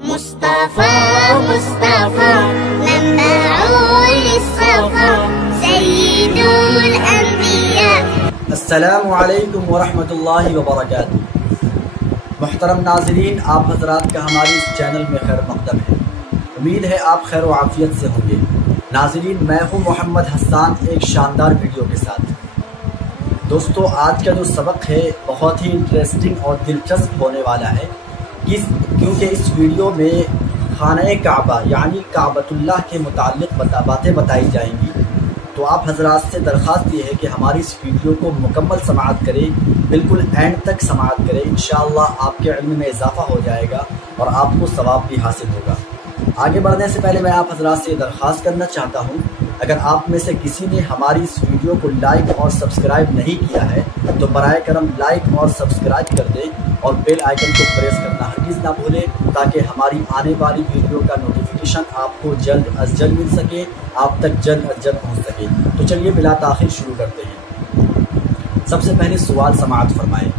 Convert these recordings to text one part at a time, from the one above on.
مصطفى مصطفى منبع للصفا سيد الأنبياء. السلام علیکم ورحمۃ اللہ وبرکاتہ۔ محترم ناظرین، آپ حضرات کا ہماری اس چینل میں خیر مقدم ہے۔ امید ہے آپ خیر و عافیت سے ہوں گے۔ ناظرین، میں ہوں محمد حسان ایک شاندار ویڈیو کے ساتھ۔ دوستو، آج کا جو سبق ہے بہت ہی انٹرسٹنگ اور دلچسپ ہونے والا ہے، کیونکہ اس ویڈیو میں خانہ کعبہ یعنی کعبۃ اللہ کے متعلق باتیں بتائی جائیں گی۔ تو آپ حضرات سے درخواست یہ ہے کہ ہماری اس ویڈیو کو مکمل سماعت کریں، بالکل اینڈ تک سماعت کریں۔ انشاءاللہ آپ کے علم میں اضافہ ہو جائے گا اور آپ کو ثواب بھی حاصل ہوگا۔ آگے بڑھنے سے پہلے میں آپ حضرات سے درخواست کرنا چاہتا ہوں، اگر آپ میں سے کسی نے ہماری اس ویڈیو کو لائک اور سبسکرائب نہیں کیا ہے تو براہ کرم لائک اور سبسکرائب کر دیں اور بیل آئیکن کو پریس کرنا ہرگز نہ بھولیں، تاکہ ہماری آنے والی ویڈیو کا نوٹیفیکیشن آپ کو جلد از جلد مل سکے، آپ تک جلد از جلد پہنچ سکے۔ تو چلیے بلا تاخیر شروع کرتے ہیں۔ سب سے پہلے سوال سماعت فرمائیں۔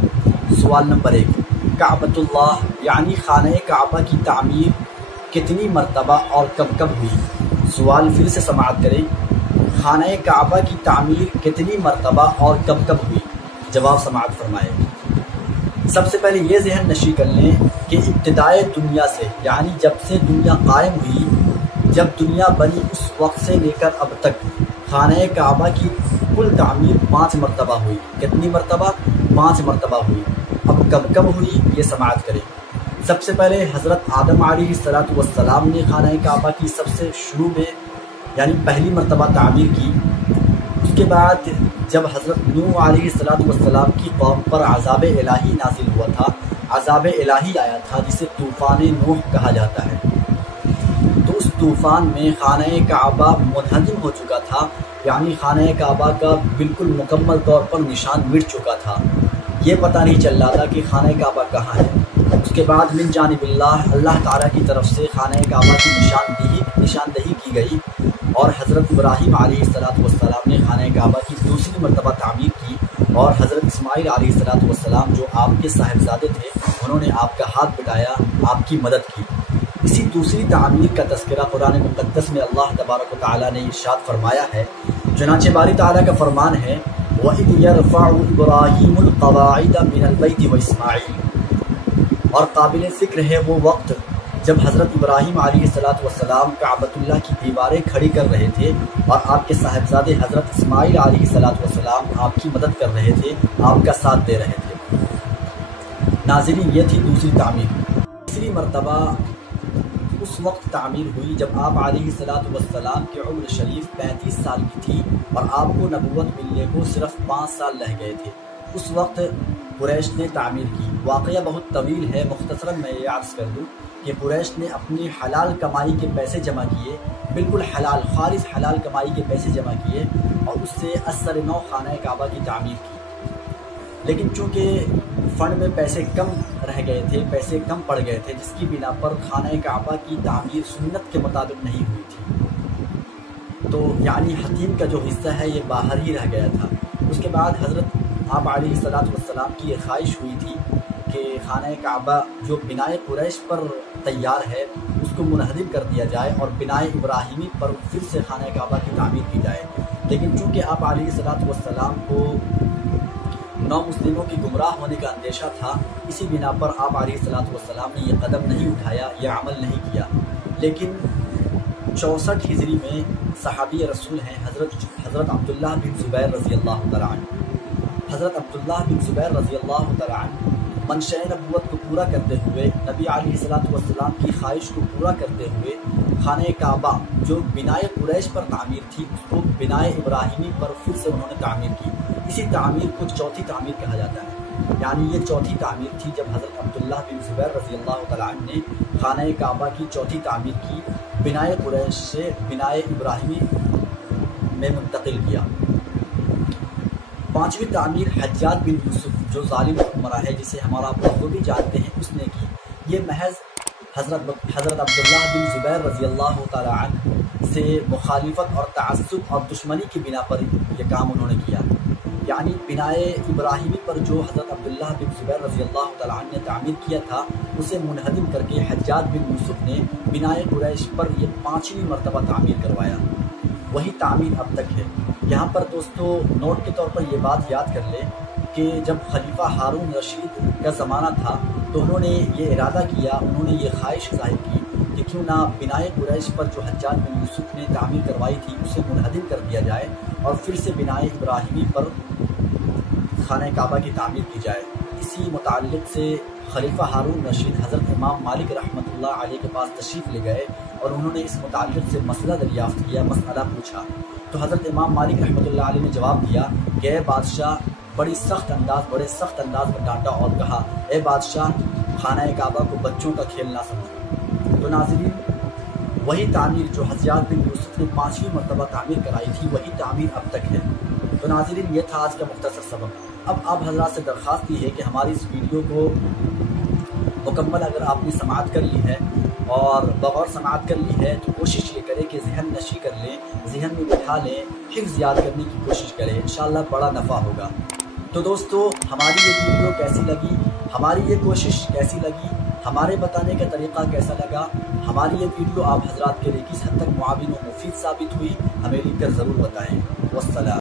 سوال نمبر 1، کعبۃ اللہ یعنی خانہ کعبہ کی تعمیر کتنی مرتبہ اور کب کب ہوئی؟ سوال پھر سے سماعت کریں۔ خانہ کعبہ کی تعمیر کتنی مرتبہ اور کب کب ہوئی؟ جواب سماعت فرمائیں۔ سب سے پہلے یہ ذہن نشی کر لیں کہ ابتدائے دنیا سے یعنی جب سے دنیا قائم ہوئی، جب دنیا بنی اس وقت سے لے کر اب تک خانہ کعبہ کی کل تعمیر 5 مرتبہ ہوئی۔ کتنی مرتبہ؟ 5 مرتبہ ہوئی۔ اب کب کب ہوئی یہ سماعت کریں۔ سب سے پہلے حضرت آدم علیہ السلام نے خانہ کعبہ کی سب سے شروع میں یعنی پہلی مرتبہ تعمیر کی۔ اس کے بعد جب حضرت نوح علیہ السلام کی قوم پر عذاب الہی نازل ہوا تھا، عذاب الہی آیا تھا جسے طوفان نوح کہا جاتا ہے، تو اس طوفان میں خانہ کعبہ منہدم ہو چکا تھا، یعنی خانہ کعبہ کا بالکل مکمل طور پر نشان مٹ چکا تھا۔ یہ پتہ نہیں چل رہا تھا کہ خانہ کعبہ کہاں ہے۔ اس کے بعد من جانب اللہ تعالیٰ کی طرف سے خانہ کعبہ کی نشاندہی کی گئی، اور حضرت ابراہیم علیہ السلام نے خانہ کعبہ کی دوسری مرتبہ تعمیر کی، اور حضرت اسماعیل علیہ السلام جو آپ کے صاحبزادے تھے انہوں نے آپ کا ہاتھ بٹایا، آپ کی مدد کی۔ اسی دوسری تعمیر کا تذکرہ قرآن مقدس میں اللہ تبارک و تعالیٰ نے ارشاد فرمایا ہے۔ چنانچہ باری تعالیٰ کا فرمان ہے، وَإِذْ يَرْفَعُ إِبْرَاهِيمُ الْقَوَاعِدَ مِنَ الْبَيْتِ وَإِسْمَاعِيلُ، اور قابل ذکر ہے وہ وقت جب حضرت ابراہیم علیہ السلام کعبۃ اللہ کی دیواریں کھڑی کر رہے تھے اور آپ کے صاحبزادے حضرت اسماعیل علیہ السلام آپ کی مدد کر رہے تھے، آپ کا ساتھ دے رہے تھے۔ ناظرین، یہ تھی دوسری تعمیر۔ تیسری مرتبہ اس وقت تعمیر ہوئی جب آپ علیہ السلام کی عمر شریف 35 سال کی تھی اور آپ کو نبوت ملنے کو صرف 5 سال رہ گئے تھے۔ اس وقت قریش نے تعمیر کی۔ واقعہ بہت طویل ہے، مختصراً میں یہ عرض کر دوں کہ قریش نے اپنی حلال کمائی کے پیسے جمع کیے، بالکل حلال خالص حلال کمائی کے پیسے جمع کیے، اور اس سے اثر نو خانہ کعبہ کی تعمیر کی۔ لیکن چونکہ فنڈ میں پیسے کم رہ گئے تھے، پیسے کم پڑ گئے تھے، جس کی بنا پر خانہ کعبہ کی تعمیر سنت کے مطابق نہیں ہوئی تھی، تو یعنی حتیم کا جو حصہ ہے یہ باہر ہی رہ گیا تھا۔ اس کے بعد حضرت آپ علیہ السلام کی یہ خواہش ہوئی تھی کہ خانہ کعبہ جو بنائے قریش پر تیار ہے اس کو منہدم کر دیا جائے اور بنائے ابراہیمی پر پھر سے خانہ کعبہ کی تعمیر کی جائے۔ لیکن چونکہ آپ علیہ السلام کو نو مسلموں کی گمراہ ہونے کا اندیشہ تھا، اسی بنا پر آپ علیہ السلام نے یہ قدم نہیں اٹھایا، یہ عمل نہیں کیا۔ لیکن 64 ہجری میں صحابی رسول ہیں حضرت عبداللہ بن زبیر رضی اللہ تعالیٰ عنہ۔ حضرت عبداللہ بن زبیر رضی اللہ تعالیٰ عنہ منشأ نبوت کو پورا کرتے ہوئے، نبی علیہ السلام کی خواہش کو پورا کرتے ہوئے، خانہ کعبہ جو بنائے قریش پر تعمیر تھی اس کو بنائے ابراہیمی پر پھر سے انہوں نے تعمیر کی۔ اسی تعمیر کو چوتھی تعمیر کہا جاتا ہے، یعنی یہ چوتھی تعمیر تھی جب حضرت عبداللہ بن زبیر رضی اللہ تعالیٰ عنہ نے خانہ کعبہ کی چوتھی تعمیر کی، بنائے قریش سے بنائے ابراہیمی میں منتقل کیا۔ 5ویں تعمیر حجاج بن یوسف جو ظالم حکمراں ہے، جسے ہمارا بخوبی جانتے ہیں، اس نے کی۔ یہ محض حضرت عبداللہ بن زبیر رضی اللہ تعالیٰ عنہ سے مخالفت اور تعصب اور دشمنی کی بنا پر یہ کام انہوں نے کیا۔ یعنی بنائے ابراہیمی پر جو حضرت عبداللہ بن زبیر رضی اللہ تعالیٰ عنہ نے تعمیر کیا تھا اسے منہدم کر کے حجاج بن یوسف نے بنائے قریش پر یہ 5ویں مرتبہ تعمیر کروایا۔ وہی تعمیر اب تک ہے۔ یہاں پر دوستو نوٹ کے طور پر یہ بات یاد کر لیں کہ جب خلیفہ ہارون رشید کا زمانہ تھا تو انہوں نے یہ ارادہ کیا، انہوں نے یہ خواہش ظاہر کی کہ کیوں نہ بنائے قریش پر جو حجاج بن یوسف نے تعمیر کروائی تھی اسے منہدم کر دیا جائے اور پھر سے بنائے ابراہیمی پر خانہ کعبہ کی تعمیر کی جائے۔ اسی متعلق سے خلیفہ ہارون رشید حضرت امام مالک رحمۃ اللہ علیہ کے پاس تشریف لے گئے اور انہوں نے اس متعلق سے مسئلہ دریافت کیا، مسئلہ پوچھا تو حضرت امام مالک رحمۃ اللہ علیہ نے جواب دیا کہ اے بادشاہ، بڑے سخت انداز میں ڈانٹا اور کہا، اے بادشاہ، خانہ کعبہ کو بچوں کا کھیل نہ سمجھو۔ تو ناظرین، وہی تعمیر جو حجاج بن یوسف نے 5ویں مرتبہ تعمیر کرائی تھی وہی تعمیر اب تک ہے۔ تو ناظرین، یہ تھا آج کا مختصر سبق۔ اب آپ حضرات سے درخواست یہ ہے کہ ہماری اس ویڈیو کو مکمل اگر آپ نے سماعت کر لی ہے اور بغور سماعت کر لی ہے تو کوشش یہ کریں کہ ذہن نشی کر لیں، ذہن میں بٹھا لیں، حفظ یاد کرنے کی کوشش کریں، انشاءاللہ بڑا نفع ہوگا۔ تو دوستو، ہماری یہ ویڈیو کیسی لگی، ہماری یہ کوشش کیسی لگی، ہمارے بتانے کا طریقہ کیسا لگا، ہماری یہ ویڈیو آپ حضرات کے لیے کس حد تک معاون و مفید ثابت ہوئی، ہمیں لکھ کر ضرور بتائیں۔ والسلام۔